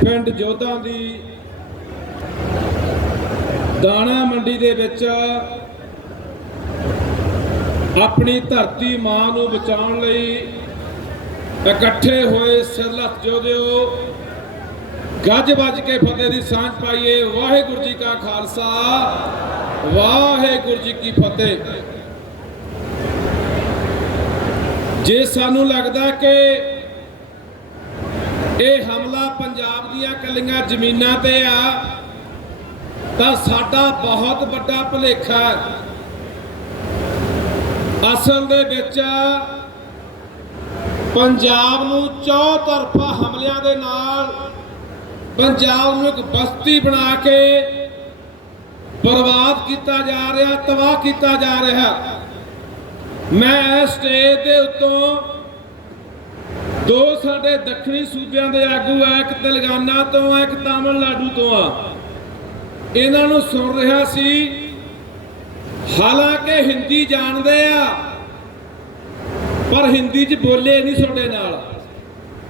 ਪਿੰਡ ਜੋਧਾਂ ਦੀ ਦਾਣਾ ਮੰਡੀ ਦੇ ਵਿੱਚ ਆਪਣੀ ਧਰਤੀ ਮਾਂ ਨੂੰ ਬਚਾਉਣ ਲਈ ਇਕੱਠੇ ਹੋਏ ਸਿਰਲੱਥ ਜੋਧਿਓ ਗੱਜ ਵੱਜ ਕੇ ਫਤਿਹ ਦੀ ਸਾਂਝ ਪਾਈਏ। ਵਾਹਿਗੁਰੂ ਜੀ ਕਾ ਖਾਲਸਾ, ਵਾਹਿਗੁਰੂ ਜੀ ਕੀ ਫਤਿਹ। ਜੇ ਸਾਨੂੰ ਲੱਗਦਾ ਕਿ ਇਹ ਹਮਲਾ ਪੰਜਾਬ ਦੀਆਂ ਕੱਲੀਆਂ ਜ਼ਮੀਨਾਂ ਤੇ ਆ, ਤਾਂ ਸਾਡਾ ਬਹੁਤ ਵੱਡਾ ਭੁਲੇਖਾ ਅਸਲ ਦੇ ਵਿੱਚ ਪੰਜਾਬ ਨੂੰ ਚੌਤਰਫਾ ਹਮਲਿਆਂ ਦੇ ਨਾਲ ਪੰਜਾਬ ਨੂੰ ਇੱਕ ਬਸਤੀ ਬਣਾ ਕੇ ਬਰਬਾਦ ਕੀਤਾ ਜਾ ਰਿਹਾ, ਤਬਾਹ ਕੀਤਾ ਜਾ ਰਿਹਾ। ਮੈਂ ਇਸ ਸਟੇਜ ਦੇ ਉੱਤੋਂ ਦੋ ਸਾਡੇ ਦੱਖਣੀ ਸੂਬਿਆਂ ਦੇ ਆਗੂ ਆ, ਇੱਕ ਤੇਲੰਗਾਨਾ ਤੋਂ ਆ, ਇੱਕ ਤਾਮਿਲਨਾਡੂ ਤੋਂ ਆ। ਇਹਨਾਂ ਨੂੰ ਸੁਣ ਰਿਹਾ ਸੀ, ਹਾਲਾਂਕਿ ਹਿੰਦੀ ਜਾਣਦੇ ਆ, ਪਰ ਹਿੰਦੀ 'ਚ ਬੋਲੇ ਨਹੀਂ ਤੁਹਾਡੇ ਨਾਲ।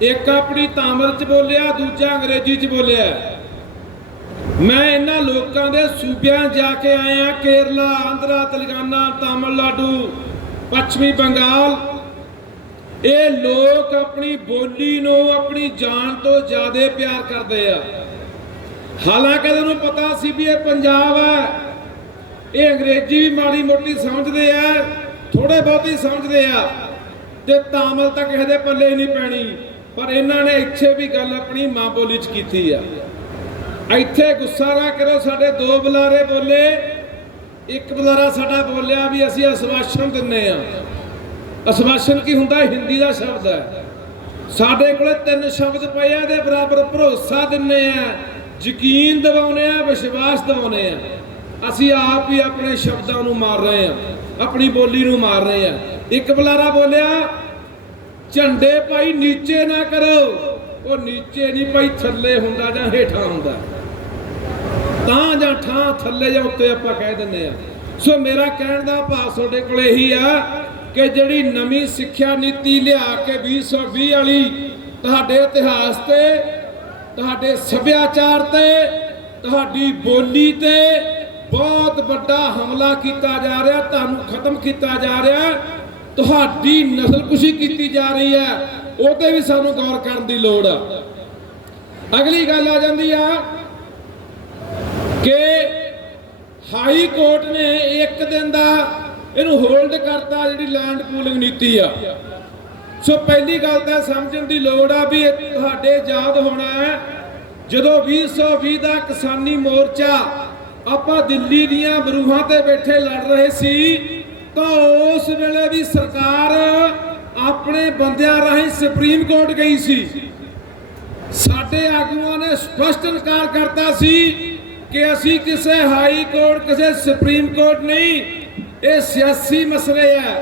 ਇੱਕ ਆਪਣੀ ਤਾਮਿਲ 'ਚ ਬੋਲਿਆ, ਦੂਜਾ ਅੰਗਰੇਜ਼ੀ 'ਚ ਬੋਲਿਆ। ਮੈਂ ਇਹਨਾਂ ਲੋਕਾਂ ਦੇ ਸੂਬਿਆਂ ਜਾ ਕੇ ਆਇਆ, ਕੇਰਲਾ, ਆਂਧਰਾ, ਤੇਲੰਗਾਨਾ, ਤਾਮਿਲਨਾਡੂ, ਪੱਛਮੀ ਬੰਗਾਲ ਇਹ ਲੋਕ ਆਪਣੀ ਬੋਲੀ ਨੂੰ ਆਪਣੀ ਜਾਨ ਤੋਂ ਜ਼ਿਆਦਾ ਪਿਆਰ ਕਰਦੇ ਆ। ਹਾਲਾਂਕਿ ਇਹਨਾਂ ਨੂੰ ਪਤਾ ਸੀ ਵੀ ਇਹ ਪੰਜਾਬ ਹੈ ਇਹ ਅੰਗਰੇਜ਼ੀ ਵੀ ਮਾੜੀ ਮੋਟੀ ਸਮਝਦੇ ਆ ਥੋੜੇ ਬਹੁਤੀ ਸਮਝਦੇ ਆ ਤੇ ਤਾਮਿਲ ਤਾਂ ਕਿਸੇ ਦੇ ਪੱਲੇ ਹੀ ਨਹੀਂ ਪੈਣੀ। ਪਰ ਇਹਨਾਂ ਨੇ ਇੱਥੇ ਵੀ ਗੱਲ ਆਪਣੀ ਮਾਂ ਬੋਲੀ 'ਚ ਕੀਤੀ ਆ। ਇੱਥੇ ਗੁੱਸਾ ਨਾ ਕਰੋ ਸਾਡੇ ਦੋ ਬੁਲਾਰੇ ਬੋਲੇ। ਇੱਕ ਬੁਲਾਰਾ ਸਾਡਾ ਬੋਲਿਆ ਵੀ ਅਸੀਂ ਅਸਵਾਸ਼ਨ ਦਿੰਨੇ ਆ। ਅਸਵਾਸ਼ਨ ਕੀ ਹੁੰਦਾ? ਹਿੰਦੀ ਦਾ ਸ਼ਬਦ ਹੈ। ਸਾਡੇ ਕੋਲੇ ਤਿੰਨ ਸ਼ਬਦ ਪਏ ਆ ਦੇ ਬਰਾਬਰ ਭਰੋਸਾ ਦਿੰਨੇ ਆ। ਯਕੀਨ ਦਿਵਾਉਨੇ ਆ, ਵਿਸ਼ਵਾਸ ਦਿਵਾਉਨੇ ਆ। ਅਸੀਂ ਆਪ ਹੀ ਆਪਣੇ ਸ਼ਬਦਾਂ ਨੂੰ ਮਾਰ ਰਹੇ ਆ, ਆਪਣੀ ਬੋਲੀ ਨੂੰ ਮਾਰ ਰਹੇ ਆ। ਇੱਕ ਬੁਲਾਰਾ ਬੋਲਿਆ, ਝੰਡੇ ਭਾਈ ਨੀਚੇ ਨਾ ਕਰੋ। ਉਹ ਨੀਚੇ ਨਹੀਂ ਭਾਈ, ਥੱਲੇ ਹੁੰਦਾ ਜਾਂ ਹੇਠਾਂ ਹੁੰਦਾ। ਤਾਂ ਜਾਂ ਠਾਂ ਥੱਲੇ ਜਾਂ ਉੱਤੇ ਆਪਾਂ ਕਹਿ ਦਿੰਦੇ ਆ। ਸੋ ਮੇਰਾ ਕਹਿਣ ਦਾ ਭਾਵ ਤੁਹਾਡੇ ਕੋਲ ਇਹੀ ਆ ਕਿ ਜਿਹੜੀ ਨਵੀਂ ਸਿੱਖਿਆ ਨੀਤੀ ਲਿਆ ਕੇ 2020 ਵਾਲੀ ਤੁਹਾਡੇ ਇਤਿਹਾਸ ਤੇ, ਤੁਹਾਡੇ ਸੱਭਿਆਚਾਰ ਤੇ, ਤੁਹਾਡੀ ਬੋਲੀ ਤੇ ਬਹੁਤ ਵੱਡਾ ਹਮਲਾ ਕੀਤਾ ਜਾ ਰਿਹਾ, ਤੁਹਾਨੂੰ ਖਤਮ ਕੀਤਾ ਜਾ ਰਿਹਾ, ਤੁਹਾਡੀ ਨਸਲਕੁਸ਼ੀ ਕੀਤੀ ਜਾ ਰਹੀ ਹੈ ਉਹਤੇ ਵੀ ਸਾਨੂੰ ਗੌਰ ਕਰਨ ਦੀ ਲੋੜ ਆ। ਅਗਲੀ ਗੱਲ ਆ ਜਾਂਦੀ ਆ ਕਿ ਹਾਈ ਕੋਰਟ ਨੇ ਇੱਕ ਦਿਨ ਦਾ ਇਹਨੂੰ ਹੋਲਡ ਕਰਤਾ ਜਿਹੜੀ ਲੈਂਡ ਪੂਲਿੰਗ ਨੀਤੀ ਆ। ਸੋ ਪਹਿਲੀ ਗੱਲ ਤਾਂ ਸਮਝਣ ਦੀ ਲੋੜ ਆ ਵੀ ਤੁਹਾਡੇ ਯਾਦ ਹੋਣਾ ਹੈ, ਜਦੋਂ 2020 ਦਾ ਕਿਸਾਨੀ ਮੋਰਚਾ ਆਪਾਂ ਦਿੱਲੀ ਦੀਆਂ ਬਰੂਹਾਂ ਤੇ ਬੈਠੇ ਲੜ ਰਹੇ ਸੀ, ਤਾਂ ਉਸ ਵੇਲੇ ਵੀ ਸਰਕਾਰ ਆਪਣੇ ਬੰਦਿਆਂ ਰਾਹੀਂ ਸੁਪਰੀਮ ਕੋਰਟ ਗਈ ਸੀ। ਸਾਡੇ ਆਗੂਆਂ ਨੇ ਸਪਸ਼ਟ ਇਨਕਾਰ ਕਰਤਾ ਸੀ ਕਿ ਅਸੀਂ ਕਿਸੇ ਹਾਈ ਕੋਰਟ ਕਿਸੇ ਸੁਪਰੀਮ ਕੋਰਟ ਨਹੀਂ ਇਹ ਸਿਆਸੀ ਮਸਲੇ ਆ।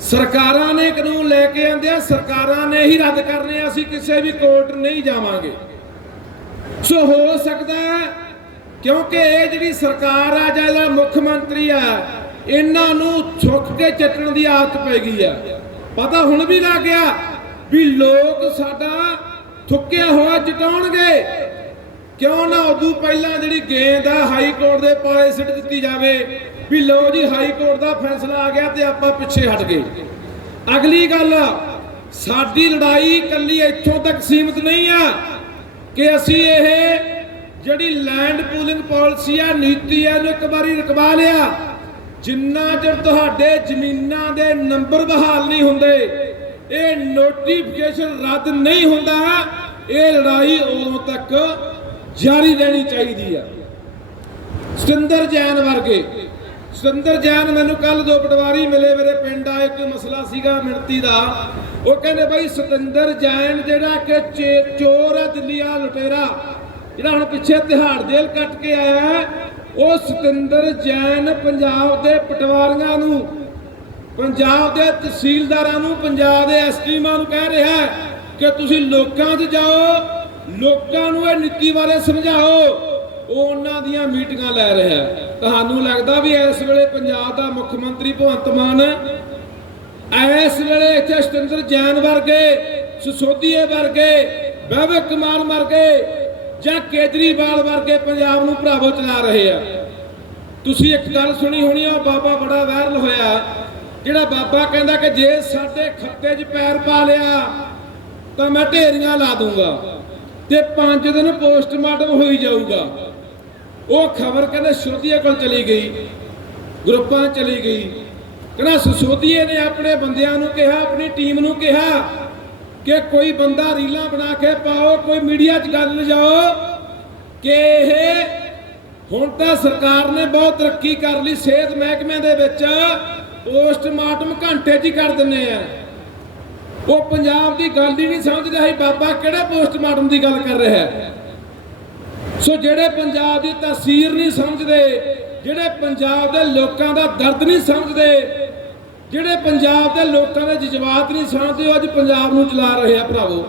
ਸਰਕਾਰਾਂ ਨੇ ਕਾਨੂੰਨ ਲੈ ਕੇ ਆਂਦੇ ਆ, ਸਰਕਾਰਾਂ ਨੇ ਹੀ ਰੱਦ ਕਰਨੇ ਅਸੀਂ ਕਿਸੇ ਵੀ ਕੋਰਟ ਨਹੀਂ ਜਾਵਾਂਗੇ। ਸੋ ਹੋ ਸਕਦਾ ਹੈ ਕਿਉਂਕਿ ਇਹ ਜਿਹੜੀ ਸਰਕਾਰ ਆ ਜਾਂ ਇਹਦਾ ਮੁੱਖ ਮੰਤਰੀ ਆ, ਇਹਨਾਂ ਨੂੰ ਛੁੱਕ ਕੇ ਚੱਟਣ ਦੀ ਆਦਤ ਪੈ ਗਈ ਆ। ਪਤਾ ਹੁਣ ਵੀ ਲੱਗ ਗਿਆ ਵੀ ਲੋਕ ਸਾਡਾ ਥੁੱਕਿਆ ਹੋਇਆ ਜਟਾਉਣਗੇ। ਕਿਉਂ ਨਾ ਉਦੋਂ ਪਹਿਲਾਂ ਜਿਹੜੀ ਗੇਂਦ ਆ ਹਾਈ ਕੋਰਟ ਦੇ ਪਾਏ ਸਿੱਟ ਦਿੱਤੀ ਜਾਵੇ ਵੀ ਲਓ ਜੀ, ਹਾਈ ਕੋਰਟ ਦਾ ਫੈਸਲਾ ਆ ਗਿਆ ਤੇ ਆਪਾਂ ਪਿੱਛੇ ਹਟ ਗਏ। ਅਗਲੀ ਗੱਲ, ਸਾਡੀ ਲੜਾਈ ਇਕੱਲੀ ਇੱਥੋਂ ਤੱਕ ਸੀਮਿਤ ਨਹੀਂ ਆ ਕਿ ਅਸੀਂ ਇਹ ਜਿਹੜੀ ਲੈਂਡ ਪੂਲਿੰਗ ਪਾਲਿਸੀ ਆ, ਨੀਤੀ ਆ, ਇਹਨੂੰ ਇੱਕ ਵਾਰੀ ਰਕਵਾ ਲਿਆ। ਜਿੰਨਾ ਚਿਰ ਤੁਹਾਡੇ ਜ਼ਮੀਨਾਂ ਦੇ ਨੰਬਰ ਬਹਾਲ ਨਹੀਂ ਹੁੰਦੇ, ਇਹ ਨੋਟੀਫਿਕੇਸ਼ਨ ਰੱਦ ਨਹੀਂ ਹੁੰਦਾ, ਇਹ ਲੜਾਈ ਉਦੋਂ ਤੱਕ ਜਾਰੀ ਰਹਿਣੀ ਚਾਹੀਦੀ ਆ। ਸਤਿੰਦਰ ਜੈਨ ਵਰਗੇ ਸਤਿੰਦਰ ਜੈਨ ਮੈਨੂੰ ਕੱਲ ਦੋ ਪਟਵਾਰੀ ਮਿਲੇ, ਮੇਰੇ ਪਿੰਡ ਆਏ ਕੋਈ ਮਸਲਾ ਸੀਗਾ ਮਿਣਤੀ ਦਾ ਉਹ ਕਹਿੰਦੇ ਬਈ ਸਤਿੰਦਰ ਜੈਨ ਜਿਹੜਾ ਕਿ ਚੇ- ਚੋਰ ਆ ਦਿੱਲੀ ਆ ਲੁਟੇਰਾ, ਜਿਹੜਾ ਹੁਣ ਪਿੱਛੇ ਤਿਹਾੜ ਜੇਲ੍ਹ ਕੱਟ ਕੇ ਆਇਆ ਉਹ ਸਤਿੰਦਰ ਜੈਨ ਪੰਜਾਬ ਦੇ ਪਟਵਾਰੀਆਂ ਨੂੰ, ਪੰਜਾਬ ਦੇ ਤਹਿਸੀਲਦਾਰਾਂ ਨੂੰ, ਪੰਜਾਬ ਦੇ ਐਸਟੀਮਾਂ ਨੂੰ ਕਹਿ ਰਿਹਾ ਕਿ ਤੁਸੀਂ ਲੋਕਾਂ 'ਚ ਜਾਓ, ਲੋਕਾਂ ਨੂੰ ਇਹ ਨੀਤੀ ਬਾਰੇ ਸਮਝਾਓ ਉਹ ਉਹਨਾਂ ਦੀਆਂ ਮੀਟਿੰਗਾਂ ਲੈ ਰਿਹਾ ਹੈ। ਤੁਹਾਨੂੰ ਲੱਗਦਾ ਵੀ ਇਸ ਵੇਲੇ ਪੰਜਾਬ ਦਾ ਮੁੱਖ ਮੰਤਰੀ ਭਗਵੰਤ ਮਾਨ ਇਸ ਵੇਲੇ ਇੱਥੇ ਸਤਿੰਦਰ ਜੈਨ ਵਰਗੇ, ਸਿਸੋਦੀਏ ਵਰਗੇ ਵੈਭਵ ਕੁਮਾਰ ਮਰ ਜਾਂ ਕੇਜਰੀਵਾਲ ਵਰਗੇ ਪੰਜਾਬ ਨੂੰ ਭਰਾਵੋ ਚਲਾ ਰਹੇ ਆ। ਤੁਸੀਂ ਇੱਕ ਗੱਲ ਸੁਣੀ ਹੋਣੀ ਆ, ਉਹ ਬਾਬਾ ਬੜਾ ਵਾਇਰਲ ਹੋਇਆ, ਜਿਹੜਾ ਬਾਬਾ ਕਹਿੰਦਾ ਕਿ ਜੇ ਸਾਡੇ ਖੱਤੇ 'ਚ ਪੈਰ ਪਾ ਲਿਆ, ਤਾਂ ਮੈਂ ਢੇਰੀਆਂ ਲਾ ਦੂੰਗਾ ਤੇ 5 ਦਿਨ ਪੋਸਟਮਾਰਟਮ ਹੋਈ ਜਾਊਗਾ। ਉਹ ਖਬਰ ਕਹਿੰਦੇ ਸ਼ੋਧੀਏ ਕੋਲ ਚਲੀ ਗਈ, ਗਰੁੱਪਾਂ ਚਲੀ ਗਈ। ਕਹਿੰਦਾ ਸਸੋਦੀਏ ਨੇ ਆਪਣੇ ਬੰਦਿਆਂ ਨੂੰ ਕਿਹਾ, ਆਪਣੀ ਟੀਮ ਨੂੰ ਕਿਹਾ ਕਿ ਕੋਈ ਬੰਦਾ ਰੀਲਾਂ ਬਣਾ ਕੇ ਪਾਓ, ਕੋਈ ਮੀਡੀਆ 'ਚ ਗੱਲ ਲਿਜਾਓ ਕਿ ਇਹ ਹੁਣ ਤਾਂ ਸਰਕਾਰ ਨੇ ਬਹੁਤ ਤਰੱਕੀ ਕਰ ਲਈ ਸਿਹਤ ਮਹਿਕਮੇ ਦੇ ਵਿੱਚ, ਪੋਸਟਮਾਰਟਮ ਘੰਟੇ 'ਚ ਹੀ ਕਰ ਦਿੰਨੇ ਆ। ਉਹ ਪੰਜਾਬ ਦੀ ਗੱਲ ਹੀ ਨਹੀਂ ਸਮਝਦਾ ਰਿਹਾ ਸੀ, ਬਾਬਾ ਕਿਹੜੇ ਪੋਸਟਮਾਰਟਮ ਦੀ ਗੱਲ ਕਰ ਰਿਹਾ ਹੈ? ਸੋ ਜਿਹੜੇ ਪੰਜਾਬ ਦੀ ਤਸਵੀਰ ਨਹੀਂ ਸਮਝਦੇ, ਜਿਹੜੇ ਪੰਜਾਬ ਦੇ ਲੋਕਾਂ ਦਾ ਦਰਦ ਨਹੀਂ ਸਮਝਦੇ, ਜਿਹੜੇ ਪੰਜਾਬ ਦੇ ਲੋਕਾਂ ਦੇ ਜਜ਼ਬਾਤ ਨਹੀਂ ਸਮਝਦੇ, ਉਹ ਅੱਜ ਪੰਜਾਬ ਨੂੰ ਚਲਾ ਰਹੇ ਆ ਭਰਾਵੋ।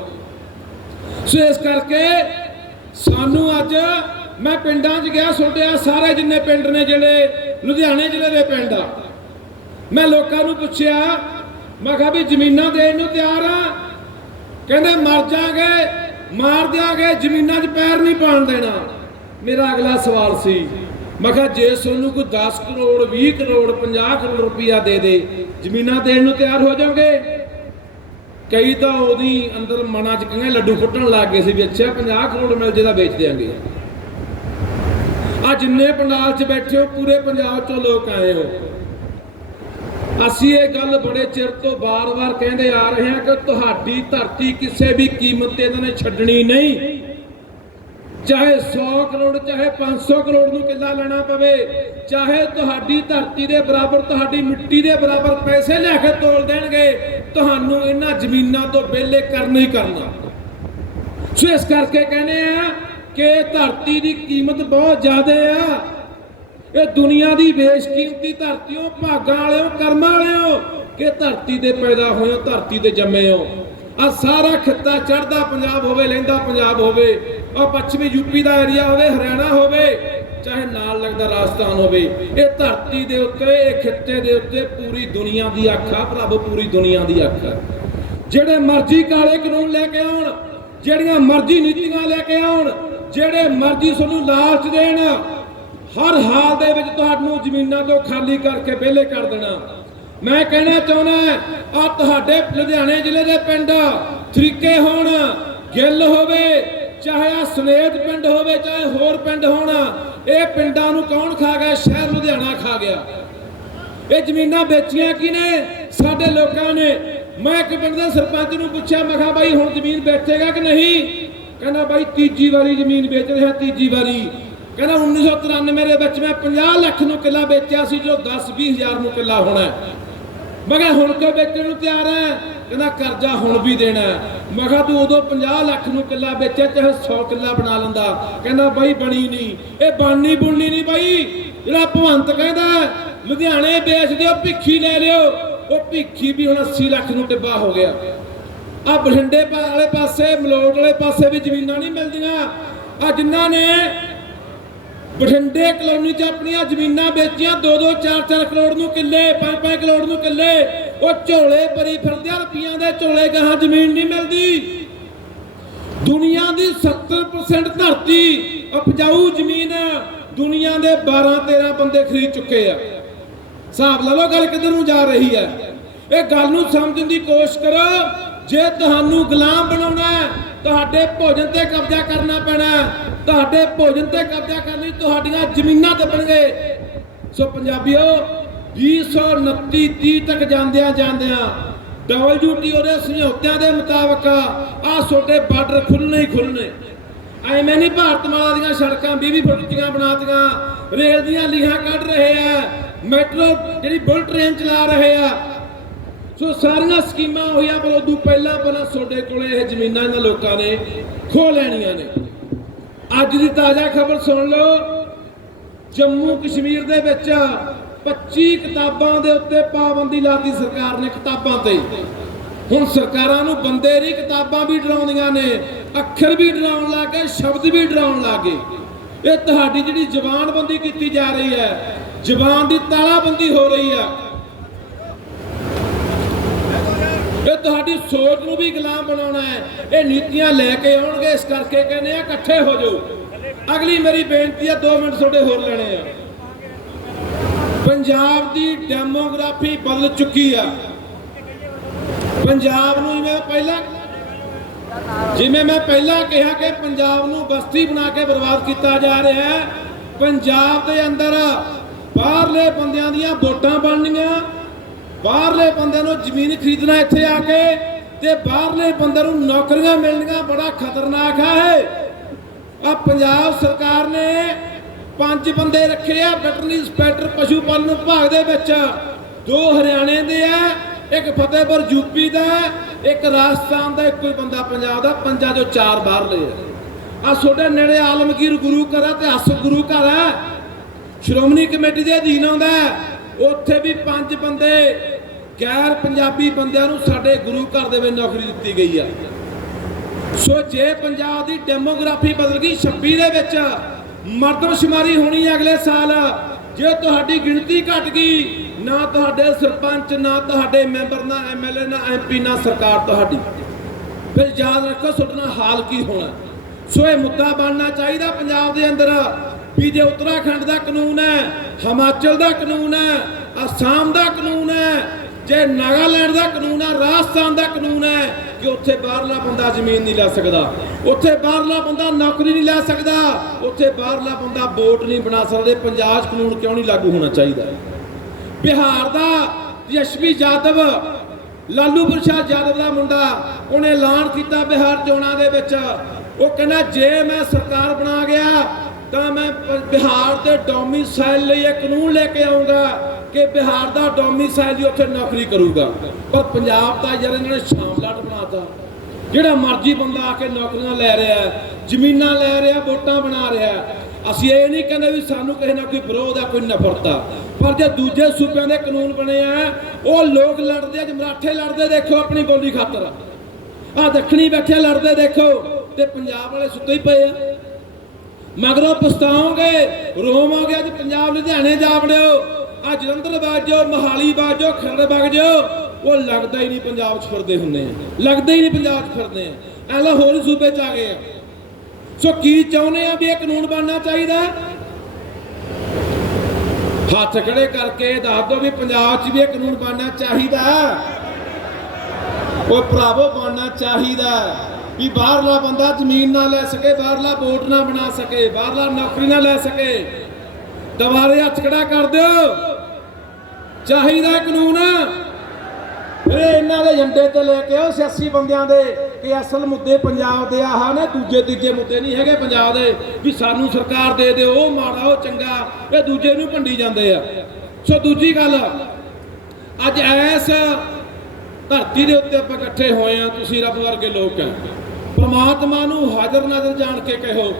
ਸੋ ਇਸ ਕਰਕੇ ਸਾਨੂੰ ਅੱਜ ਮੈਂ ਪਿੰਡਾਂ 'ਚ ਗਿਆ ਸੁਣਿਆ ਸਾਰੇ ਜਿੰਨੇ ਪਿੰਡ ਨੇ ਜਿਹੜੇ, ਲੁਧਿਆਣੇ ਜ਼ਿਲ੍ਹੇ ਦੇ ਪਿੰਡ ਆ। ਮੈਂ ਲੋਕਾਂ ਨੂੰ ਪੁੱਛਿਆ, ਮੈਂ ਕਿਹਾ ਵੀ ਜ਼ਮੀਨਾਂ ਦੇਣ ਨੂੰ ਤਿਆਰ ਆ? ਕਹਿੰਦੇ ਮਰ ਜਾਗੇ। ਮਾਰ ਦਿਆਂਗੇ, ਜ਼ਮੀਨਾਂ 'ਚ ਪੈਰ ਨਹੀਂ ਪਾਣ ਦੇਣਾ। ਮੇਰਾ ਅਗਲਾ ਸਵਾਲ ਸੀ, ਮੈਂ ਕਿਹਾ ਜੇ ਤੁਹਾਨੂੰ ਕੋਈ 10 ਕਰੋੜ 20 ਕਰੋੜ 50 ਕਰੋੜ ਰੁਪਇਆ ਦੇ ਦੇ, ਜ਼ਮੀਨਾਂ ਦੇਣ ਨੂੰ ਤਿਆਰ ਹੋ ਜਾਓਗੇ? ਕਈ ਤਾਂ ਉਹਦੀ ਅੰਦਰ ਮਨਾਂ 'ਚ ਕਹਿੰਦੇ ਲੱਡੂ ਫੁੱਟਣ ਲੱਗ ਗਏ ਸੀ ਵੀ ਅੱਛਾ 50 ਕਰੋੜ ਮਿਲ ਜੇ ਤਾਂ ਵੇਚ ਦਿਆਂਗੇ। ਆ ਜਿੰਨੇ ਪੰਡਾਲ 'ਚ ਬੈਠੇ ਹੋ, ਪੂਰੇ ਪੰਜਾਬ 'ਚੋਂ ਲੋਕ ਆਏ ਹੋ। ਅਸੀਂ ਇਹ ਗੱਲ ਬੜੇ ਚਿਰ ਤੋਂ ਬਾਰ-ਬਾਰ ਕਹਿੰਦੇ ਆ ਰਹੇ ਹਾਂ ਕਿ ਤੁਹਾਡੀ ਧਰਤੀ ਕਿਸੇ ਵੀ ਕੀਮਤ ਤੇ ਇਹਨਾਂ ਨੇ ਛੱਡਣੀ ਨਹੀਂ। ਚਾਹੇ 100 ਕਰੋੜ, ਚਾਹੇ 500 ਕਰੋੜ ਨੂੰ ਕਿੱਲਾ ਲੈਣਾ ਪਵੇ, ਚਾਹੇ ਤੁਹਾਡੀ ਧਰਤੀ ਦੇ ਬਰਾਬਰ, ਤੁਹਾਡੀ ਮਿੱਟੀ ਦੇ ਬਰਾਬਰ ਪੈਸੇ ਲੈ ਕੇ ਤੋਲ ਦੇਣਗੇ, ਤੁਹਾਨੂੰ ਇਹਨਾਂ ਜ਼ਮੀਨਾਂ ਤੋਂ ਵਿਹਲੇ ਕਰਨਾ ਹੀ ਕਰਨਾ। ਸੋ ਇਸ ਕਰਕੇ ਕਹਿੰਦੇ ਆ ਕਿ ਧਰਤੀ ਦੀ ਕੀਮਤ ਬਹੁਤ ਜ਼ਿਆਦਾ ਆ। ਇਹ ਦੁਨੀਆ ਦੀ ਬੇਸ਼ਕੀਮਤੀ ਧਰਤੀਓ ਭਾਗਾਂ ਵਾਲਿਓ, ਕਰਮਾਂ ਵਾਲਿਓ, ਕਿ ਧਰਤੀ ਤੇ ਪੈਦਾ ਹੋਏ ਧਰਤੀ ਤੇ ਜੰਮੇ ਹੋ। ਆ ਸਾਰਾ ਖਿੱਤਾ ਚੜਦਾ ਪੰਜਾਬ ਹੋਵੇ ਲਹਿੰਦਾ ਪੰਜਾਬ ਹੋਵੇ ਆ ਪੱਛਮੀ ਯੂਪੀ ਦਾ ਏਰੀਆ ਹੋਵੇ, ਹਰਿਆਣਾ ਹੋਵੇ, ਚਾਹੇ ਨਾਲ ਲੱਗਦਾ ਰਾਜਸਥਾਨ ਹੋਵੇ, ਇਹ ਧਰਤੀ ਦੇ ਉੱਤੇ, ਇਹ ਖਿੱਤੇ ਦੇ ਉੱਤੇ ਪੂਰੀ ਦੁਨੀਆ ਦੀ ਅੱਖ ਆ, ਭਰਾਵੋ, ਪੂਰੀ ਦੁਨੀਆ ਦੀ ਅੱਖ ਆ। ਜਿਹੜੇ ਮਰਜ਼ੀ ਕਾਲੇ ਕਾਨੂੰਨ ਲੈ ਕੇ ਆਉਣ, ਜਿਹੜੀਆਂ ਮਰਜ਼ੀ ਨੀਤੀਆਂ ਲੈ ਕੇ ਆਉਣ, ਜਿਹੜੇ ਮਰਜ਼ੀ ਤੁਹਾਨੂੰ ਲਾਲਚ ਦੇਣ ਹਰ ਹਾਲ ਦੇ ਵਿੱਚ ਤੁਹਾਨੂੰ ਜ਼ਮੀਨਾਂ ਤੋਂ ਖਾਲੀ ਕਰਕੇ ਵਿਹਲੇ ਕਰ ਦੇਣਾ। ਮੈਂ ਕਹਿਣਾ ਚਾਹੁੰਦਾ ਆ ਤੁਹਾਡੇ ਲੁਧਿਆਣੇ ਜ਼ਿਲ੍ਹੇ ਦੇ ਪਿੰਡ ਤਰੀਕੇ ਹੋਣ, ਗਿੱਲ ਹੋਵੇ, ਚਾਹੇ ਆ ਸਨੇਤ ਪਿੰਡ ਹੋਵੇ, ਚਾਹੇ ਹੋਰ ਪਿੰਡ ਹੋਣ, ਇਹ ਪਿੰਡਾਂ ਨੂੰ ਕੌਣ ਖਾ ਗਿਆ? ਸ਼ਹਿਰ ਲੁਧਿਆਣਾ ਖਾ ਗਿਆ। ਇਹ ਜ਼ਮੀਨਾਂ ਵੇਚੀਆਂ ਕਿਨੇ ਸਾਡੇ ਲੋਕਾਂ ਨੇ। ਮੈਂ ਇੱਕ ਪਿੰਡ ਦੇ ਸਰਪੰਚ ਨੂੰ ਪੁੱਛਿਆ, ਮੈਂ ਕਿਹਾ, ਬਾਈ, ਹੁਣ ਜ਼ਮੀਨ ਵੇਚੇਗਾ ਕਿ ਨਹੀਂ? ਕਹਿੰਦਾ, ਬਾਈ, ਤੀਜੀ ਵਾਰੀ ਜ਼ਮੀਨ ਵੇਚ ਰਿਹਾ ਤੀਜੀ ਵਾਰੀ। ਕਹਿੰਦਾ 1993 ਦੇ ਵਿੱਚ ਮੈਂ 50 ਲੱਖ ਨੂੰ ਕਿੱਲਾ ਵੇਚਿਆ ਸੀ ਜੋ 10 ਹਜ਼ਾਰ ਨੂੰ ਕਿੱਲਾ ਹੋਣਾ ਹੈ। ਹੁਣ ਕਿਉਂ ਵੇਚਣ ਨੂੰ ਤਿਆਰ ਹੈ? ਕਹਿੰਦਾ, ਕਰਜ਼ਾ ਹੁਣ ਵੀ ਦੇਣਾ ਹੈ। ਤੂੰ ਉਦੋਂ 50 ਲੱਖ ਨੂੰ ਕਿੱਲਾ ਵੇਚਿਆ, ਚਾਹੇ 100 ਕਿੱਲਾ ਬਣਾ ਲੈਂਦਾ। ਕਹਿੰਦਾ, ਬਾਈ, ਬਣੀ ਨਹੀਂ। ਇਹ ਬਣਨੀ ਬੁਣਨੀ ਨਹੀਂ ਬਾਈ। ਜਿਹੜਾ ਭਵੰਤ ਕਹਿੰਦਾ, ਲੁਧਿਆਣੇ ਵੇਚ ਦਿਓ, ਭਿੱਖੀ ਲੈ ਲਿਓ। ਉਹ ਭਿੱਖੀ ਵੀ ਹੁਣ 80 ਲੱਖ ਨੂੰ ਟਿੱਬਾ ਹੋ ਗਿਆ। ਆ ਬਠਿੰਡੇ ਵਾਲੇ ਪਾਸੇ, ਮਲੋਟ ਵਾਲੇ ਪਾਸੇ ਵੀ ਜ਼ਮੀਨਾਂ ਨਹੀਂ ਮਿਲਦੀਆਂ। ਆ ਜਿਨ੍ਹਾਂ ਨੇ ਬਠਿੰਡੇ ਕਲੋਨੀ 'ਚ ਆਪਣੀਆਂ ਜ਼ਮੀਨਾਂ ਵੇਚੀਆਂ 2-2 4-4 ਕਰੋੜ ਨੂੰ ਕਿੱਲੇ 5-5 ਕਰੋੜ ਨੂੰ ਕਿੱਲੇ। ਉਹ ਝੋਲੇ ਭਰੀ ਫਿਰਦੇ ਰੁਪਈਆਂ ਦੇ ਝੋਲੇ, ਗਾਹਾਂ ਜ਼ਮੀਨ ਨਹੀਂ ਮਿਲਦੀ। ਦੁਨੀਆ ਦੀ 70% ਧਰਤੀ ਉਪਜਾਊ ਜ਼ਮੀਨ ਦੁਨੀਆ ਦੇ 12-13 ਬੰਦੇ ਖਰੀਦ ਚੁੱਕੇ ਆ। ਹਿਸਾਬ ਲਾ ਲਓ ਗੱਲ ਕਿੱਧਰ ਨੂੰ ਜਾ ਰਹੀ ਹੈ। ਇਹ ਗੱਲ ਨੂੰ ਸਮਝਣ ਦੀ ਕੋਸ਼ਿਸ਼ ਕਰੋ। ਜੇ ਤੁਹਾਨੂੰ ਗੁਲਾਮ ਬਣਾਉਣਾ ਹੈ, ਤੁਹਾਡੇ ਭੋਜਨ ਤੇ ਕਬਜ਼ਾ ਕਰਨਾ ਪੈਣਾ ਤੁਹਾਡੇ ਭੋਜਨ ਤੇ ਕਬਜ਼ਾ ਕਰ ਲਈ ਤੁਹਾਡੀਆਂ ਜ਼ਮੀਨਾਂ ਦੱਬਣਗੇ। ਸੋ ਪੰਜਾਬੀਓ 229 30 ਤੱਕ ਜਾਂਦਿਆਂ ਜਾਂਦਿਆਂ WTO ਦੇ ਸਮਝੌਤਿਆਂ ਦੇ ਮੁਤਾਬਕ ਆ ਛੋਟੇ ਬਾਰਡਰ ਖੁੱਲਣੇ ਹੀ ਖੁੱਲਣੇ ਐਵੇਂ ਨਹੀਂ ਭਾਰਤ ਮਾਲਾ ਦੀਆਂ ਸੜਕਾਂ 20 ਫੁੱਟ ਦੀਆਂ ਬਣਾਤੀਆਂ। ਰੇਲ ਦੀਆਂ ਲੀਹਾਂ ਕੱਢ ਰਹੇ ਆ। ਮੈਟਰੋ ਜਿਹੜੀ ਬੁਲਟ ਟ੍ਰੇਨ ਚਲਾ ਰਹੇ ਆ। ਸੋ ਸਾਰੀਆਂ ਸਕੀਮਾਂ ਹੋਈਆਂ ਪਰ ਉਦੋਂ ਪਹਿਲਾਂ ਪਹਿਲਾਂ ਤੁਹਾਡੇ ਕੋਲੇ ਇਹ ਜ਼ਮੀਨਾਂ ਇਹਨਾਂ ਲੋਕਾਂ ਨੇ ਖੋ ਲੈਣੀਆਂ ਨੇ। ਅੱਜ ਦੀ ਤਾਜ਼ਾ ਖਬਰ ਸੁਣ ਲਓ। ਜੰਮੂ ਕਸ਼ਮੀਰ ਦੇ ਵਿੱਚ 25 ਕਿਤਾਬਾਂ ਦੇ ਉੱਤੇ ਪਾਬੰਦੀ ਲਾਤੀ ਸਰਕਾਰ ਨੇ ਕਿਤਾਬਾਂ ਤੇ। ਹੁਣ ਸਰਕਾਰਾਂ ਨੂੰ ਬੰਦੇ ਨਹੀਂ ਕਿਤਾਬਾਂ ਵੀ ਡਰਾਉਂਦੀਆਂ ਨੇ, ਅੱਖਰ ਵੀ ਡਰਾਉਣ ਲੱਗੇ ਸ਼ਬਦ ਵੀ ਡਰਾਉਣ ਲੱਗੇ ਇਹ ਤੁਹਾਡੀ ਜਿਹੜੀ ਜ਼ਬਾਨਬੰਦੀ ਕੀਤੀ ਜਾ ਰਹੀ ਹੈ ਜ਼ਬਾਨ ਦੀ ਤਾਲਾਬੰਦੀ ਹੋ ਰਹੀ ਹੈ। ਇਹ ਤੁਹਾਡੀ ਸੋਚ ਨੂੰ ਵੀ ਗੁਲਾਮ ਬਣਾਉਣਾ ਹੈ। ਇਹ ਨੀਤੀਆਂ ਲੈ ਕੇ ਆਉਣਗੇ, ਇਸ ਕਰਕੇ ਕਹਿੰਦੇ ਆ, ਇਕੱਠੇ ਹੋ ਜਾਓ। ਅਗਲੀ ਮੇਰੀ ਬੇਨਤੀ ਹੈ 2 ਮਿੰਟ ਤੁਹਾਡੇ ਹੋਰ ਲੈਣੇ ਆ। ਪੰਜਾਬ ਦੀ ਡੈਮੋਗ੍ਰਾਫੀ ਬਦਲ ਚੁੱਕੀ ਆ। ਪੰਜਾਬ ਨੂੰ ਜਿਵੇਂ ਪਹਿਲਾਂ ਜਿਵੇਂ ਮੈਂ ਪਹਿਲਾਂ ਕਿਹਾ ਕਿ ਪੰਜਾਬ ਨੂੰ ਬਸਤੀ ਬਣਾ ਕੇ ਬਰਬਾਦ ਕੀਤਾ ਜਾ ਰਿਹਾ ਹੈ, ਪੰਜਾਬ ਦੇ ਅੰਦਰ ਬਾਹਰਲੇ ਬੰਦਿਆਂ ਦੀਆਂ ਵੋਟਾਂ ਬਣਨੀਆਂ ਬਾਹਰਲੇ ਬੰਦਿਆਂ ਨੂੰ ਜ਼ਮੀਨ ਖਰੀਦਣਾ ਇੱਥੇ ਆ ਕੇ ਤੇ ਬਾਹਰਲੇ ਬੰਦਿਆਂ ਨੂੰ ਨੌਕਰੀਆਂ ਮਿਲਣੀਆਂ ਬੜਾ ਖਤਰਨਾਕ ਹੈ ਆ ਪੰਜਾਬ ਸਰਕਾਰ ਨੇ ਪੰਜ ਬੰਦੇ ਰੱਖੇ ਆ, ਵੈਟਰਨਰੀ ਇੰਸਪੈਕਟਰ ਪਸ਼ੂ ਪਾਲਣ ਵਿਭਾਗ ਦੇ ਵਿੱਚ। ਦੋ ਹਰਿਆਣੇ ਦੇ ਆ, ਇੱਕ ਫਤਿਹਪੁਰ ਯੂਪੀ ਦਾ, ਇੱਕ ਰਾਜਸਥਾਨ ਦਾ, ਇੱਕੋ ਹੀ ਬੰਦਾ ਪੰਜਾਬ ਦਾ, ਪੰਜਾਂ ਚੋਂ ਚਾਰ ਬਾਹਰਲੇ ਆ। ਆ ਤੁਹਾਡੇ ਨੇੜੇ ਆਲਮਗੀਰ ਗੁਰੂ ਘਰ ਆ ਤੇ ਅਸਲ ਗੁਰੂ ਘਰ ਆ। ਸ਼੍ਰੋਮਣੀ ਕਮੇਟੀ ਦੇ ਅਧੀਨ ਆਉਂਦਾ ਉੱਥੇ ਵੀ ਪੰਜ ਬੰਦੇ ਗੈਰ ਪੰਜਾਬੀ ਬੰਦਿਆਂ ਨੂੰ ਸਾਡੇ ਗੁਰੂ ਘਰ ਦੇ ਵਿੱਚ ਨੌਕਰੀ ਦਿੱਤੀ ਗਈ ਆ। ਸੋ ਜੇ ਪੰਜਾਬ ਦੀ ਡੈਮੋਗ੍ਰਾਫੀ ਬਦਲ ਗਈ 26 ਦੇ ਵਿੱਚ ਮਰਦਮਸ਼ੁਮਾਰੀ ਹੋਣੀ ਹੈ ਅਗਲੇ ਸਾਲ, ਜੇ ਤੁਹਾਡੀ ਗਿਣਤੀ ਘਟ ਗਈ, ਨਾ ਤੁਹਾਡੇ ਸਰਪੰਚ, ਨਾ ਤੁਹਾਡੇ ਮੈਂਬਰ, ਨਾ ਐਮਐਲਏ ਨਾ ਐਮਪੀ ਨਾ ਸਰਕਾਰ ਤੁਹਾਡੀ। ਫਿਰ ਯਾਦ ਰੱਖੋ ਤੁਹਾਡਾ ਨਾਲ ਹਾਲ ਕੀ ਹੋਣਾ। ਸੋ ਇਹ ਮੁੱਦਾ ਬਣਨਾ ਚਾਹੀਦਾ ਪੰਜਾਬ ਦੇ ਅੰਦਰ ਵੀ ਜੇ ਉੱਤਰਾਖੰਡ ਦਾ ਕਾਨੂੰਨ ਹੈ, ਹਿਮਾਚਲ ਦਾ ਕਾਨੂੰਨ ਹੈ, ਅਸਾਮ ਦਾ ਕਾਨੂੰਨ ਹੈ ਜੇ ਨਾਗਾਲੈਂਡ ਦਾ ਕਾਨੂੰਨ ਹੈ, ਰਾਜਸਥਾਨ ਦਾ ਕਾਨੂੰਨ ਹੈ ਕਿ ਉੱਥੇ ਬਾਹਰਲਾ ਬੰਦਾ ਜ਼ਮੀਨ ਨਹੀਂ ਲੈ ਸਕਦਾ। ਉੱਥੇ ਬਾਹਰਲਾ ਬੰਦਾ ਨੌਕਰੀ ਨਹੀਂ ਲੈ ਸਕਦਾ। ਉੱਥੇ ਬਾਹਰਲਾ ਬੰਦਾ ਵੋਟ ਨਹੀਂ ਬਣਾ ਸਕਦੇ। ਪੰਜਾਬ 'ਚ ਕਾਨੂੰਨ ਕਿਉਂ ਨਹੀਂ ਲਾਗੂ ਹੋਣਾ ਚਾਹੀਦਾ? ਬਿਹਾਰ ਦਾ ਯਸ਼ਵੀ ਯਾਦਵ, ਲਾਲੂ ਪ੍ਰਸ਼ਾਦ ਯਾਦਵ ਦਾ ਮੁੰਡਾ, ਉਹਨੇ ਐਲਾਨ ਕੀਤਾ ਬਿਹਾਰ ਚੋਣਾਂ ਦੇ ਵਿੱਚ। ਉਹ ਕਹਿੰਦਾ, ਜੇ ਮੈਂ ਸਰਕਾਰ ਬਣਾ ਗਿਆ, ਤਾਂ ਮੈਂ ਬਿਹਾਰ ਦੇ ਡੋਮਿਸਾਈਲ ਲਈ ਇਹ ਕਾਨੂੰਨ ਲੈ ਕੇ ਆਉਂਗਾ ਕਿ ਬਿਹਾਰ ਦਾ ਡੋਮਿਸਾਈਲ ਹੀ ਉੱਥੇ ਨੌਕਰੀ ਕਰੂਗਾ। ਪਰ ਪੰਜਾਬ ਦਾ ਯਾਰ ਇਹਨਾਂ ਨੇ ਸ਼ਾਮਲਾਟ ਬਣਾਤਾ। ਜਿਹੜਾ ਮਰਜ਼ੀ ਬੰਦਾ ਆ ਕੇ ਨੌਕਰੀਆਂ ਲੈ ਰਿਹਾ ਜ਼ਮੀਨਾਂ ਲੈ ਰਿਹਾ, ਵੋਟਾਂ ਬਣਾ ਰਿਹਾ ਅਸੀਂ ਇਹ ਨਹੀਂ ਕਹਿੰਦੇ ਵੀ ਸਾਨੂੰ ਕਿਸੇ ਨਾਲ ਕੋਈ ਵਿਰੋਧ ਆ, ਕੋਈ ਨਫ਼ਰਤ ਆ। ਪਰ ਜੇ ਦੂਜੇ ਸੂਬਿਆਂ ਦੇ ਕਾਨੂੰਨ ਬਣੇ ਆ, ਉਹ ਲੋਕ ਲੜਦੇ ਅੱਜ ਮਰਾਠੇ ਲੜਦੇ, ਦੇਖੋ ਆਪਣੀ ਬੋਲੀ ਖਾਤਰ। ਆ ਦੱਖਣੀ ਬੈਠੇ ਲੜਦੇ, ਦੇਖੋ, ਤੇ ਪੰਜਾਬ ਵਾਲੇ ਸੁੱਤੇ ਹੀ ਪਏ ਆ। ਮਗਰੋਂ ਪਛਤਾਓਗੇ, ਰੋਵੋਗੇ, ਅੱਜ ਪੰਜਾਬ ਲੁਧਿਆਣੇ ਜਾ ਵੜਿਓ। ਆ ਜਲੰਧਰ ਬਾਜੋ, ਮਹਾਲੀ ਬਾਜੋ ਖੰਡ ਬਾਜੋ ਉਹ ਲੱਗਦਾ ਹੀ ਨਹੀਂ ਪੰਜਾਬ 'ਚ ਫਿਰਦੇ ਹੁੰਦੇ ਆ। ਲੱਗਦਾ ਹੀ ਨਹੀਂ ਪੰਜਾਬ 'ਚ ਫਿਰਦੇ ਆ। ਐ ਲਾਹੌਰ ਸੂਬੇ 'ਚ ਆ ਗਏ ਆ। ਸੋ ਕੀ ਚਾਹੁੰਦੇ ਆ ਵੀ ਇਹ ਕਾਨੂੰਨ ਬਣਨਾ ਚਾਹੀਦਾ? ਹੱਥ ਖੜੇ ਕਰਕੇ ਦੱਸ ਦਿਓ ਵੀ ਪੰਜਾਬ 'ਚ ਵੀ ਇਹ ਕਾਨੂੰਨ ਬਣਨਾ ਚਾਹੀਦਾ। ਉਹ ਭਰਾਵੋ, ਬਣਨਾ ਚਾਹੀਦਾ। ਵੀ ਬਾਹਰਲਾ ਬੰਦਾ ਜ਼ਮੀਨ ਨਾ ਲੈ ਸਕੇ, ਬਾਹਰਲਾ ਵੋਟ ਨਾ ਬਣਾ ਸਕੇ, ਬਾਹਰਲਾ ਨੌਕਰੀ ਨਾ ਲੈ ਸਕੇ। ਦੁਬਾਰੇ ਹੱਥ ਖੜਾ ਕਰ ਦਿਓ। ਚਾਹੀਦਾ ਕਾਨੂੰਨ। ਫਿਰ ਇਹਨਾਂ ਦੇ ਏਜੰਡੇ ਤੇ ਲੈ ਕੇ ਆਓ ਸਿਆਸੀ ਬੰਦਿਆਂ ਦੇ ਕਿ ਅਸਲ ਮੁੱਦੇ ਪੰਜਾਬ ਦੇ ਆਹ ਨੇ, ਦੂਜੇ ਤੀਜੇ ਮੁੱਦੇ ਨਹੀਂ ਹੈਗੇ ਪੰਜਾਬ ਦੇ। ਵੀ ਸਾਨੂੰ ਸਰਕਾਰ ਦੇ ਦਿਓ, ਉਹ ਮਾੜਾ, ਉਹ ਚੰਗਾ, ਇਹ ਦੂਜੇ ਨੂੰ ਭੰਡੀ ਜਾਂਦੇ ਆ। ਸੋ ਦੂਜੀ ਗੱਲ, ਅੱਜ ਐਸ ਧਰਤੀ ਦੇ ਉੱਤੇ ਆਪਾਂ ਇਕੱਠੇ ਹੋਏ ਆ, ਤੁਸੀਂ ਰੱਬ ਵਰਗੇ ਲੋਕ ਆ। ਪ੍ਰਮਾਤਮਾ ਨੂੰ ਹਾਜ਼ਰ ਨਾਜ਼ਰ ਜਾਣ ਕੇ ਕਹੋ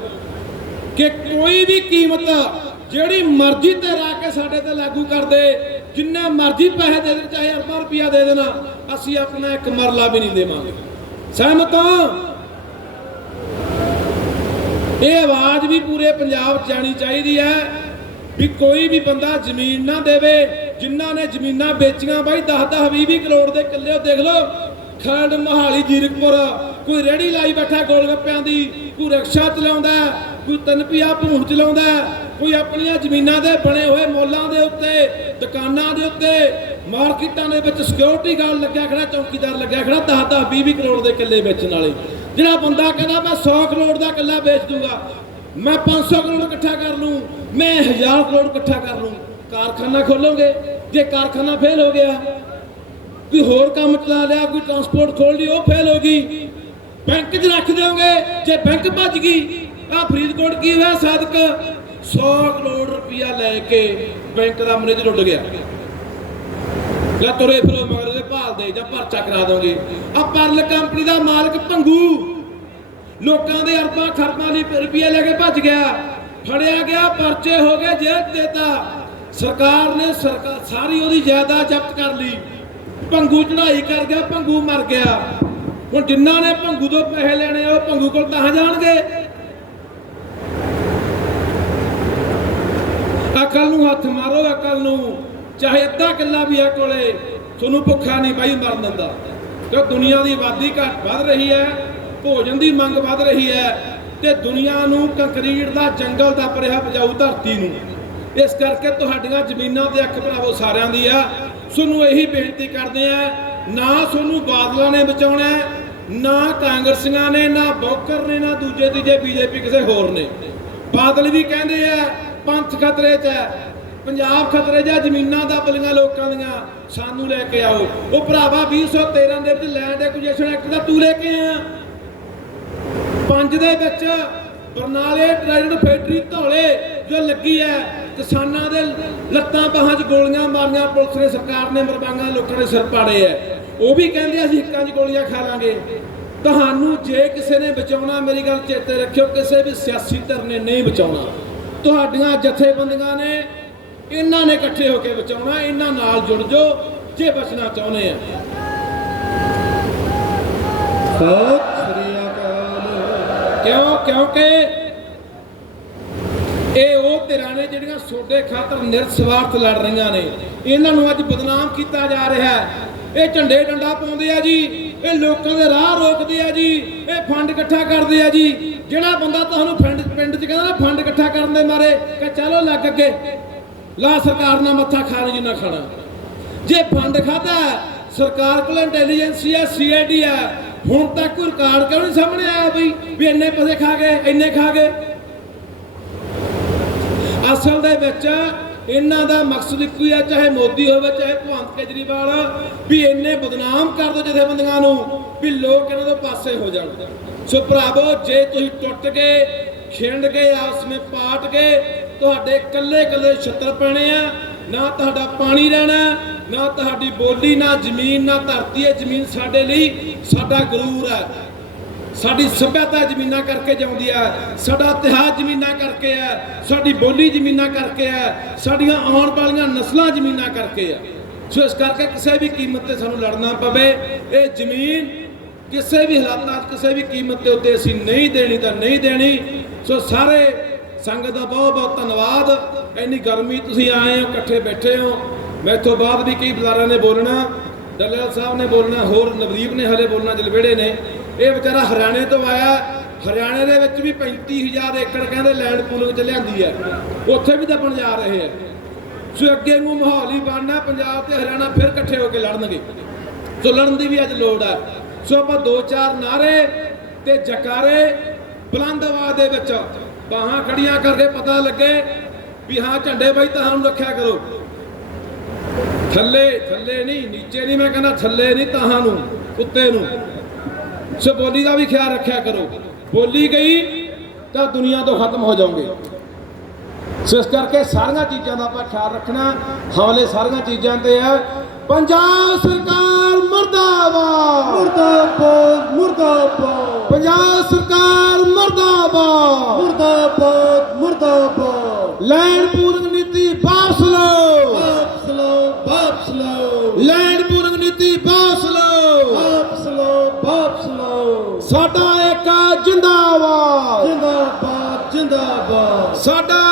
ਕਿ ਕੋਈ ਵੀ ਕੀਮਤ ਜਿਹੜੀ ਮਰਜ਼ੀ ਤੇ ਰਾ ਕੇ ਸਾਡੇ ਤੇ ਲਾਗੂ ਕਰ ਦੇ ਜਿੰਨੇ ਮਰਜ਼ੀ ਪੈਸੇ ਦੇ ਦੇਣ ਚਾਹੇ ਅਰਬਾਂ ਰੁਪਇਆ ਦੇ ਦੇਣਾ ਅਸੀਂ ਆਪਣਾ ਇੱਕ ਮਰਲਾ ਵੀ ਨਹੀਂ ਦੇਵਾਂਗੇ। ਸਹਿਮਤ ਹਾਂ? ਇਹ ਆਵਾਜ਼ ਵੀ ਪੂਰੇ ਪੰਜਾਬ 'ਚ ਜਾਣੀ ਚਾਹੀਦੀ ਹੈ ਵੀ ਕੋਈ ਵੀ ਬੰਦਾ ਜ਼ਮੀਨ ਨਾ ਦੇਵੇ ਜਿਨ੍ਹਾਂ ਨੇ ਜ਼ਮੀਨਾਂ ਵੇਚੀਆਂ ਬਾਈ 10 10 20 20 ਕਰੋੜ ਦੇ ਕਿੱਲੇ ਉਹ ਦੇਖ ਲਓ। ਖੰਡ ਮਹਾਲੀ ਜੀਰਕਪੁਰ ਕੋਈ ਰੇੜੀ ਲਾਈ ਬੈਠਾ ਗੋਲਗੱਪਿਆਂ ਦੀ ਕੋਈ ਰਿਕਸ਼ਾ ਚਲਾਉਂਦਾ ਹੈ, ਕੋਈ ਤਨਪੀਆ ਭੂਣ ਚਲਾਉਂਦਾ ਕੋਈ ਆਪਣੀਆਂ ਜ਼ਮੀਨਾਂ ਦੇ ਬਣੇ ਹੋਏ ਮੋਲਾਂ ਦੇ ਉੱਤੇ, ਦੁਕਾਨਾਂ ਦੇ ਉੱਤੇ, ਮਾਰਕੀਟਾਂ ਦੇ ਵਿੱਚ ਸਿਕਿਉਰਿਟੀ ਗਾਰਡ ਲੱਗਿਆ ਖੜਾ, ਚੌਕੀਦਾਰ ਲੱਗਿਆ ਖੜਾ 10 10 20 20 ਕਰੋੜ ਦੇ ਕਿੱਲੇ ਵੇਚਣ ਵਾਲੇ। ਜਿਹੜਾ ਬੰਦਾ ਕਹਿੰਦਾ, ਮੈਂ 100 ਕਰੋੜ ਦਾ ਕਿੱਲਾ ਵੇਚ ਦੂੰਗਾ, ਮੈਂ 500 ਕਰੋੜ ਇਕੱਠਾ ਕਰ ਲੂੰ, ਮੈਂ 1000 ਕਰੋੜ ਇਕੱਠਾ ਕਰ ਲੂੰ, ਕਾਰਖਾਨਾ ਖੋਲੋਗੇ? ਜੇ ਕਾਰਖਾਨਾ ਫੇਲ ਹੋ ਗਿਆ, ਕੋਈ ਹੋਰ ਕੰਮ ਚਲਾ ਲਿਆ, ਕੋਈ ਟਰਾਂਸਪੋਰਟ ਖੋਲ ਲਈ, ਉਹ ਫੇਲ ਹੋ ਗਈ। ਬੈਂਕ 'ਚ ਰੱਖ ਦਿਓਗੇ, ਜੇ ਬੈਂਕ ਭੱਜ ਗਈ ਆ ਫਰੀਦਕੋਟ ਕੀ ਹੋਇਆ, ਸਾਦਕ? 100 ਕਰੋੜ ਰੁਪਇਆ ਲੈ ਕੇ ਬੈਂਕ ਦਾ ਮੈਨੇਜਰ ਉੱਡ ਗਿਆ। ਲੈ ਤੁਰੇ ਫਿਰੋ ਮਗਰ ਦੇ ਭਾਲ ਦੇ, ਜਾਂ ਪਰਚਾ ਕਰਾ ਦੋਗੇ। ਆ ਪਰਲ ਕੰਪਨੀ ਦਾ ਮਾਲਕ ਭੰਗੂ। ਲੋਕਾਂ ਦੇ ਅਰਬਾਂ ਖਰਬਾਂ ਲਈ ਰੁਪਏ ਲੈ ਕੇ ਭੱਜ ਗਿਆ। ਫੜਿਆ ਗਿਆ, ਪਰਚੇ ਹੋ ਗਏ, ਜੇਲ੍ਹ ਦੇਤਾ। ਸਰਕਾਰ ਨੇ ਸਰਕਾਰ ਸਾਰੀ ਉਹਦੀ ਜਾਇਦਾਦ ਜ਼ਬਤ ਕਰ ਲਈ। ਭੰਗੂ ਚੜਾਈ ਕਰ ਗਿਆ, ਭੰਗੂ ਮਰ ਗਿਆ। ਹੁਣ ਜਿਨ੍ਹਾਂ ਨੇ ਭੰਗੂ ਤੋਂ ਪੈਸੇ ਲੈਣੇ ਉਹ ਭੰਗੂ ਕੋਲ ਤਾਂ ਜਾਣਗੇ ਅਕਲ ਨੂੰ ਹੱਥ ਮਾਰੋ ਅਕਲ ਨੂੰ। ਚਾਹੇ ਅੱਧਾ ਕਿੱਲਾ ਵੀ ਆ ਕੋਲੇ, ਤੁਹਾਨੂੰ ਭੁੱਖਾ ਨਹੀਂ ਬਾਈ ਮਰਨ ਦਿੰਦਾ। ਕਿ ਦੁਨੀਆ ਦੀ ਆਬਾਦੀ ਘਟ ਵੱਧ ਰਹੀ ਹੈ, ਭੋਜਨ ਦੀ ਮੰਗ ਵੱਧ ਰਹੀ ਹੈ, ਤੇ ਦੁਨੀਆ ਨੂੰ ਕੰਕਰੀਟ ਦਾ ਜੰਗਲ ਦੱਬ ਰਿਹਾ ਪਜਾਊ ਧਰਤੀ ਨੂੰ। ਇਸ ਕਰਕੇ ਤੁਹਾਡੀਆਂ ਜ਼ਮੀਨਾਂ ਤੇ ਅੱਖ ਭਰਾਵੋ ਸਾਰਿਆਂ ਦੀ ਆ। ਤੁਹਾਨੂੰ ਇਹੀ ਬੇਨਤੀ ਕਰਦੇ ਆ, ਨਾ ਤੁਹਾਨੂੰ ਬਾਦਲਾਂ ਨੇ ਬਚਾਉਣਾ ਨਾ ਕਾਂਗਰਸੀਆਂ ਨੇ, ਨਾ ਬੌਕਰ ਨੇ, ਨਾ ਦੂਜੇ ਤੀਜੇ ਬੀਜੇਪੀ ਕਿਸੇ ਹੋਰ ਨੇ। ਬਾਦਲ ਵੀ ਕਹਿੰਦੇ ਆ, ਪੰਥ ਖਤਰੇ 'ਚ ਹੈ ਪੰਜਾਬ ਖਤਰੇ 'ਚ ਜ਼ਮੀਨਾਂ ਦਾ ਬਲੀਆਂ ਲੋਕਾਂ ਦੀਆਂ, ਸਾਨੂੰ ਲੈ ਕੇ ਆਓ। ਉਹ ਭਰਾਵਾ 2013 ਦੇ ਵਿੱਚ ਲੈਂਡ ਐਕੁਜੀਸ਼ਨ ਐਕਟ ਦਾ ਤੂੰ ਲੈ ਕੇ ਆਇਆ। ਪੰਜ ਦੇ ਵਿੱਚ ਬਰਨਾਲੇ ਟ੍ਰਾਈਡਡ ਫੈਕਟਰੀ ਧੌਲੇ ਜੋ ਲੱਗੀ ਹੈ, ਕਿਸਾਨਾਂ ਦੇ ਲੱਤਾਂ ਬਾਹਾਂ 'ਚ ਗੋਲੀਆਂ ਮਾਰੀਆਂ, ਪੁਲਿਸ ਨੇ, ਸਰਕਾਰ ਨੇ ਮਰਵਾਂਗਾ ਲੋਕਾਂ ਦੇ ਸਿਰ ਪਾੜੇ ਐ ਉਹ ਵੀ ਕਹਿੰਦੇ ਅਸੀਂ ਹਿੱਕਾਂ 'ਚ ਗੋਲੀਆਂ ਖਾ ਲਾਂਗੇ। ਤੁਹਾਨੂੰ ਜੇ ਕਿਸੇ ਨੇ ਬਚਾਉਣਾ, ਮੇਰੀ ਗੱਲ ਚੇਤੇ ਰੱਖਿਓ, ਕਿਸੇ ਵੀ ਸਿਆਸੀ ਧਿਰ ਨੇ ਨਹੀਂ ਬਚਾਉਣਾ। ਤੁਹਾਡੀਆਂ ਜਥੇਬੰਦੀਆਂ ਨੇ ਇਹਨਾਂ ਨੇ ਇਕੱਠੇ ਹੋ ਕੇ ਬਚਾਉਣਾ ਇਹਨਾਂ ਨਾਲ ਜੁੜ ਜਾਓ ਜੇ ਬਚਣਾ ਚਾਹੁੰਦੇ ਆ। ਸਤਿ ਸ੍ਰੀ ਅਕਾਲ। ਕਿਉਂ? ਕਿਉਂਕਿ ਇਹ ਉਹ ਧਿਰਾਂ ਨੇ ਜਿਹੜੀਆਂ ਸੋਡੇ ਖਾਤਰ ਨਿਰਸਵਾਰਥ ਲੜ ਰਹੀਆਂ ਨੇ। ਇਹਨਾਂ ਨੂੰ ਅੱਜ ਬਦਨਾਮ ਕੀਤਾ ਜਾ ਰਿਹਾ ਹੈ। ਇਹ ਝੰਡੇ ਡੰਡਾ ਪਾਉਂਦੇ ਆ ਜੀ ਇਹ ਲੋਕਾਂ ਦੇ ਰਾਹ ਰੋਕਦੇ ਆ ਜੀ ਇਹ ਫੰਡ ਇਕੱਠਾ ਕਰਦੇ ਆ ਜੀ। ਜਿਹੜਾ ਬੰਦਾ ਤੁਹਾਨੂੰ ਪਿੰਡ ਪਿੰਡ 'ਚ ਕਹਿੰਦਾ ਨਾ ਫੰਡ ਇਕੱਠਾ ਕਰਨ ਦੇ ਮਾਰੇ ਕਿ ਚਲੋ ਲੱਗ ਅੱਗੇ। ਲਾ ਸਰਕਾਰ ਨਾਲ ਮੱਥਾ ਖਾਣ ਜਿੰਨਾ ਖਾਣਾ। ਜੇ ਫੰਡ ਖਾਦਾ ਸਰਕਾਰ ਕੋਲ ਇੰਟੈਲੀਜੈਂਸ ਹੈ ਸੀਆਈਡੀ ਹੈ, ਹੁਣ ਤੱਕ ਕੋਈ ਰਿਕਾਰਡ ਕਿਉਂ ਨਹੀਂ ਸਾਹਮਣੇ ਆਇਆ ਬਈ ਵੀ ਇੰਨੇ ਪੈਸੇ ਖਾ ਗਏ, ਇੰਨੇ ਖਾ ਗਏ? ਅਸਲ ਦੇ ਵਿੱਚ ਇਹਨਾਂ ਦਾ ਮਕਸਦ ਇੱਕੋ ਹੀ ਹੈ, ਚਾਹੇ ਮੋਦੀ ਹੋਵੇ, ਚਾਹੇ ਭਗਵੰਤ ਕੇਜਰੀਵਾਲ, ਵੀ ਇੰਨੇ ਬਦਨਾਮ ਕਰ ਦੋ ਜਥੇਬੰਦੀਆਂ ਨੂੰ ਵੀ ਲੋਕ ਇਹਨਾਂ ਦੇ ਪਾਸੇ ਹੋ ਜਾਣ। ਸੋ ਭਰਾਵੋ, ਜੇ ਤੁਸੀਂ ਟੁੱਟ ਗਏ ਛਿੰਡ ਗਏ, ਆਪਸ ਵਿੱਚ ਪਾਟ ਗਏ ਤੁਹਾਡੇ ਕੱਲੇ ਕੱਲੇ ਛੱਤਰ ਪੈਣੇ ਆ। ਨਾ ਤੁਹਾਡਾ ਪਾਣੀ ਰਹਿਣਾ, ਨਾ ਤੁਹਾਡੀ ਬੋਲੀ, ਨਾ ਜ਼ਮੀਨ, ਨਾ ਧਰਤੀ। ਹੈ ਜ਼ਮੀਨ ਸਾਡੇ ਲਈ ਸਾਡਾ ਗਰੂਰ ਹੈ ਸਾਡੀ ਸੱਭਿਅਤਾ ਜ਼ਮੀਨਾਂ ਕਰਕੇ ਜਾਂਦੀ ਹੈ ਸਾਡਾ ਇਤਿਹਾਸ ਜ਼ਮੀਨਾਂ ਕਰਕੇ ਹੈ ਸਾਡੀ ਬੋਲੀ ਜ਼ਮੀਨਾਂ ਕਰਕੇ ਹੈ ਸਾਡੀਆਂ ਆਉਣ ਵਾਲੀਆਂ ਨਸਲਾਂ ਜ਼ਮੀਨਾਂ ਕਰਕੇ ਹੈ ਸੋ ਇਸ ਕਰਕੇ ਕਿਸੇ ਵੀ ਕੀਮਤ ਤੇ ਸਾਨੂੰ ਲੜਨਾ ਪਵੇ। ਇਹ ਜ਼ਮੀਨ ਕਿਸੇ ਵੀ ਹਾਲਾਤਾਂ ਕਿਸੇ ਵੀ ਕੀਮਤ ਦੇ ਉੱਤੇ ਅਸੀਂ ਨਹੀਂ ਦੇਣੀ ਤਾਂ ਨਹੀਂ ਦੇਣੀ। ਸੋ ਸਾਰੇ ਸੰਗਤ ਦਾ ਬਹੁਤ ਬਹੁਤ ਧੰਨਵਾਦ। ਇੰਨੀ ਗਰਮੀ ਤੁਸੀਂ ਆਏ ਹੋ, ਇਕੱਠੇ ਬੈਠੇ ਹੋ। ਮੈਥੋਂ ਬਾਅਦ ਵੀ ਕਈ ਬਜ਼ਾਰਾਂ ਨੇ ਬੋਲਣਾ ਡੱਲੇਵਾਲ ਸਾਹਿਬ ਨੇ ਬੋਲਣਾ, ਹੋਰ ਨਵਦੀਪ ਨੇ ਹਲੇ ਬੋਲਣਾ, ਜਲਵੇੜੇ ਨੇ। ਇਹ ਵਿਚਾਰਾ ਹਰਿਆਣੇ ਤੋਂ ਆਇਆ, ਹਰਿਆਣੇ ਦੇ ਵਿੱਚ ਵੀ 35000 ਏਕੜ ਕਹਿੰਦੇ ਲੈਂਡ ਪੂਲਿੰਗ ਚ ਲਿਆਂਦੀ ਹੈ। ਉੱਥੇ ਵੀ ਦੱਬਣ ਜਾ ਰਹੇ ਆ ਸੋ ਅੱਗੇ ਨੂੰ ਮਾਹੌਲ ਹੀ ਬਣਨਾ, ਪੰਜਾਬ ਤੇ ਹਰਿਆਣਾ ਫਿਰ ਇਕੱਠੇ ਹੋ ਕੇ ਲੜਨਗੇ। ਸੋ ਲੜਨ ਦੀ ਵੀ ਅੱਜ ਲੋੜ ਹੈ। ਸੋ ਆਪਾਂ ਦੋ ਚਾਰ ਨਾਰੇ ਤੇ ਜਕਾਰੇ ਬੁਲੰਦ ਆਵਾਜ਼ ਦੇ ਵਿੱਚ ਬਾਹਾਂ ਖੜੀਆਂ ਕਰਕੇ ਪਤਾ ਲੱਗੇ ਵੀ ਹਾਂ ਝੰਡੇ ਬਾਈ ਤੁਹਾਨੂੰ ਰੱਖਿਆ ਕਰੋ। ਥੱਲੇ ਥੱਲੇ ਨਹੀਂ, ਨੀਚੇ ਨਹੀਂ, ਮੈਂ ਕਹਿੰਦਾ ਥੱਲੇ ਨਹੀਂ, ਤਾਹਾਂ ਨੂੰ, ਕੁੱਤੇ ਨੂੰ। ਸੋ ਬੋਲੀ ਦਾ ਵੀ ਖਿਆਲ ਰੱਖਿਆ ਕਰੋ। ਬੋਲੀ ਗਈ ਤਾਂ ਦੁਨੀਆ ਤੋਂ ਖਤਮ ਹੋ ਜਾਓਗੇ। ਸੋ ਇਸ ਕਰਕੇ ਸਾਰੀਆਂ ਚੀਜ਼ਾਂ ਦਾ ਆਪਾਂ ਖਿਆਲ ਰੱਖਣਾ। ਹਵਾਲੇ ਸਾਰੀਆਂ ਚੀਜ਼ਾਂ ਤੇ ਹੈ ਪੰਜਾਬ ਸਰਕਾਰ ਮਰਦਾਬਾਦ। ਮੁਰਦਾਬਾਦ ਮੁਰਦਾਬਾਦ। ਪੰਜਾਬ ਸਰਕਾਰ ਮਰਦਾਬਾਦ। ਮੁਰਦਾਬਾਦ ਮੁਰਦਾਬਾਦ। ਲੈਂਡ ਪੂਲਿੰਗ ਨੀਤੀ ਵਾਪਸ ਲਓ। ਵਾਪਸ ਲਓ ਵਾਪਸ ਲਓ। ਲੈਂਡ ਪੂਲਿੰਗ ਨੀਤੀ ਵਾਪਸ ਲਓ। ਵਾਪਸ ਲਓ ਵਾਪਸ ਲਓ। ਸਾਡਾ ਏਕਾ ਜਿੰਦਾਬਾਦ। ਜਿੰਦਾਬਾਦ ਜਿੰਦਾਬਾਦ। ਸਾਡਾ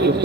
ਸਤਿ